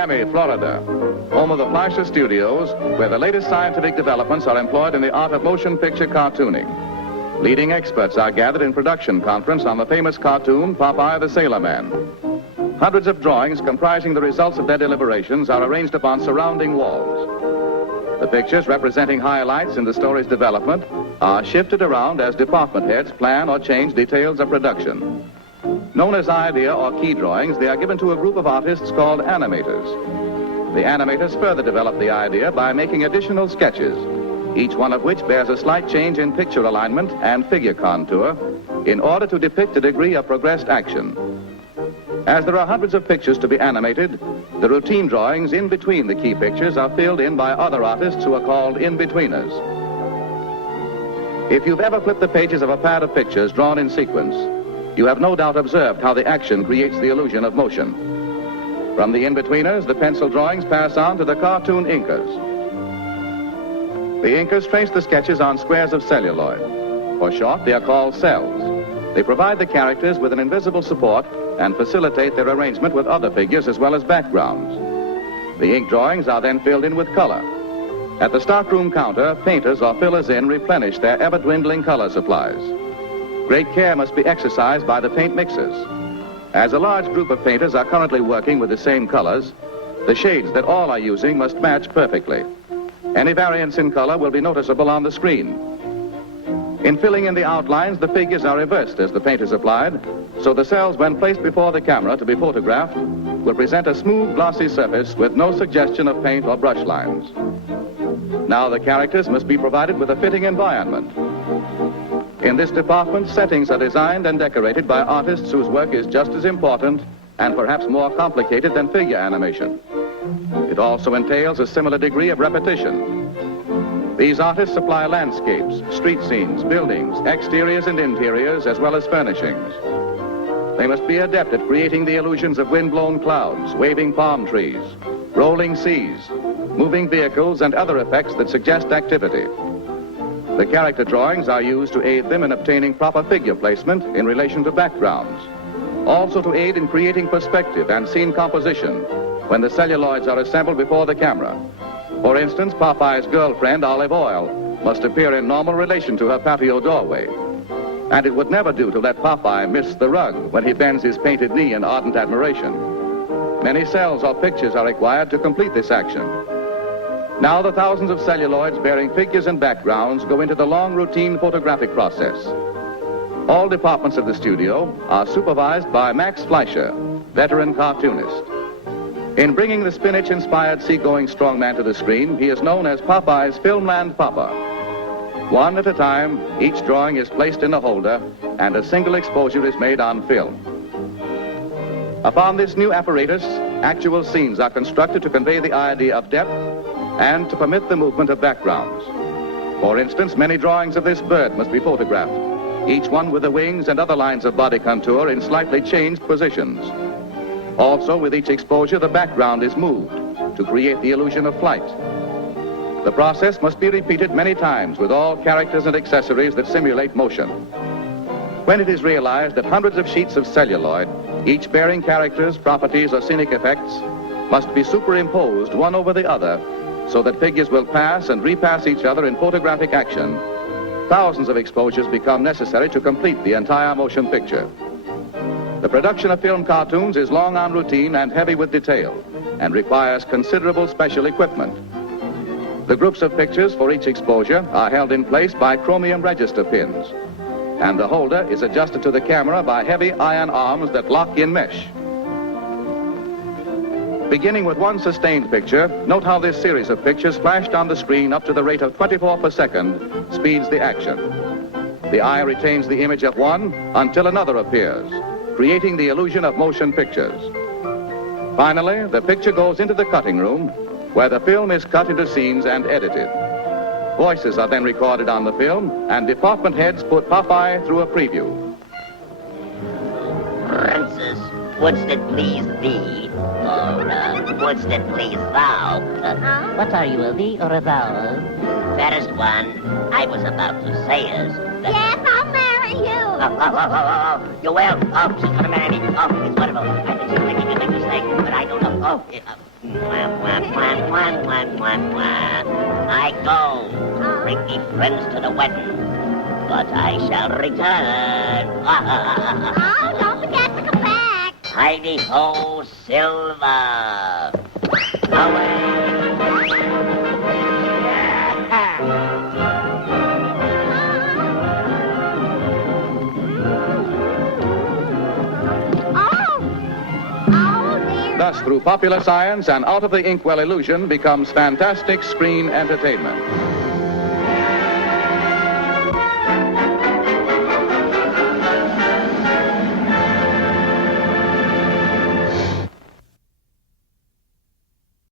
Miami, Florida, home of the Fleischer Studios, where the latest scientific developments are employed in the art of motion picture cartooning. Leading experts are gathered in production conference on the famous cartoon, Popeye the Sailor Man. Hundreds of drawings comprising the results of their deliberations are arranged upon surrounding walls. The pictures representing highlights in the story's development are shifted around as department heads plan or change details of production. Known as idea or key drawings, they are given to a group of artists called animators. The animators further develop the idea by making additional sketches, each one of which bears a slight change in picture alignment and figure contour in order to depict a degree of progressed action. As there are hundreds of pictures to be animated, the routine drawings in between the key pictures are filled in by other artists who are called in-betweeners. If you've ever flipped the pages of a pad of pictures drawn in sequence, you have no doubt observed how the action creates the illusion of motion. From the in-betweeners, the pencil drawings pass on to the cartoon inkers. The inkers trace the sketches on squares of celluloid. For short, they are called cells. They provide the characters with an invisible support and facilitate their arrangement with other figures as well as backgrounds. The ink drawings are then filled in with color. At the stockroom counter, painters or fillers in replenish their ever-dwindling color supplies. Great care must be exercised by the paint mixers. As a large group of painters are currently working with the same colors, the shades that all are using must match perfectly. Any variance in color will be noticeable on the screen. In filling in the outlines, the figures are reversed as the paint is applied, so the cells, when placed before the camera to be photographed, will present a smooth, glossy surface with no suggestion of paint or brush lines. Now the characters must be provided with a fitting environment. In this department, settings are designed and decorated by artists whose work is just as important and perhaps more complicated than figure animation. It also entails a similar degree of repetition. These artists supply landscapes, street scenes, buildings, exteriors and interiors, as well as furnishings. They must be adept at creating the illusions of wind-blown clouds, waving palm trees, rolling seas, moving vehicles, and other effects that suggest activity. The character drawings are used to aid them in obtaining proper figure placement in relation to backgrounds, also to aid in creating perspective and scene composition when the celluloids are assembled before the camera. For instance, Popeye's girlfriend, Olive Oyl, must appear in normal relation to her patio doorway. And it would never do to let Popeye miss the rug when he bends his painted knee in ardent admiration. Many cells or pictures are required to complete this action. Now the thousands of celluloids bearing figures and backgrounds go into the long routine photographic process. All departments of the studio are supervised by Max Fleischer, veteran cartoonist. In bringing the spinach-inspired seagoing strongman to the screen, he is known as Popeye's Filmland Papa. One at a time, each drawing is placed in a holder, and a single exposure is made on film. Upon this new apparatus, actual scenes are constructed to convey the idea of depth and to permit the movement of backgrounds. For instance, many drawings of this bird must be photographed, each one with the wings and other lines of body contour in slightly changed positions. Also, with each exposure, the background is moved to create the illusion of flight. The process must be repeated many times with all characters and accessories that simulate motion. When it is realized that hundreds of sheets of celluloid, each bearing characters, properties, or scenic effects, must be superimposed one over the other so that figures will pass and repass each other in photographic action, thousands of exposures become necessary to complete the entire motion picture. The production of film cartoons is long on routine and heavy with detail and requires considerable special equipment. The groups of pictures for each exposure are held in place by chromium register pins, and the holder is adjusted to the camera by heavy iron arms that lock in mesh. Beginning with one sustained picture, note how this series of pictures flashed on the screen up to the rate of 24 per second speeds the action. The eye retains the image of one until another appears, creating the illusion of motion pictures. Finally, the picture goes into the cutting room, where the film is cut into scenes and edited. Voices are then recorded on the film, and department heads put Popeye through a preview. Princess, wouldst it please thee, or wouldst it please thou? What are you, a thee or a thou? Fairest one, I was about to say is that... Yes, I'll marry you. You will? Oh, she's gonna marry me. Oh, it's wonderful. I think she's making a big mistake. leg, but I don't know. Oh, I go. Bring me friends to the wedding, but I shall return. Oh, don't forget to come back. Heidi-ho, Silver. Away. Oh, dear. Thus, through popular science and out of the inkwell illusion becomes fantastic screen entertainment.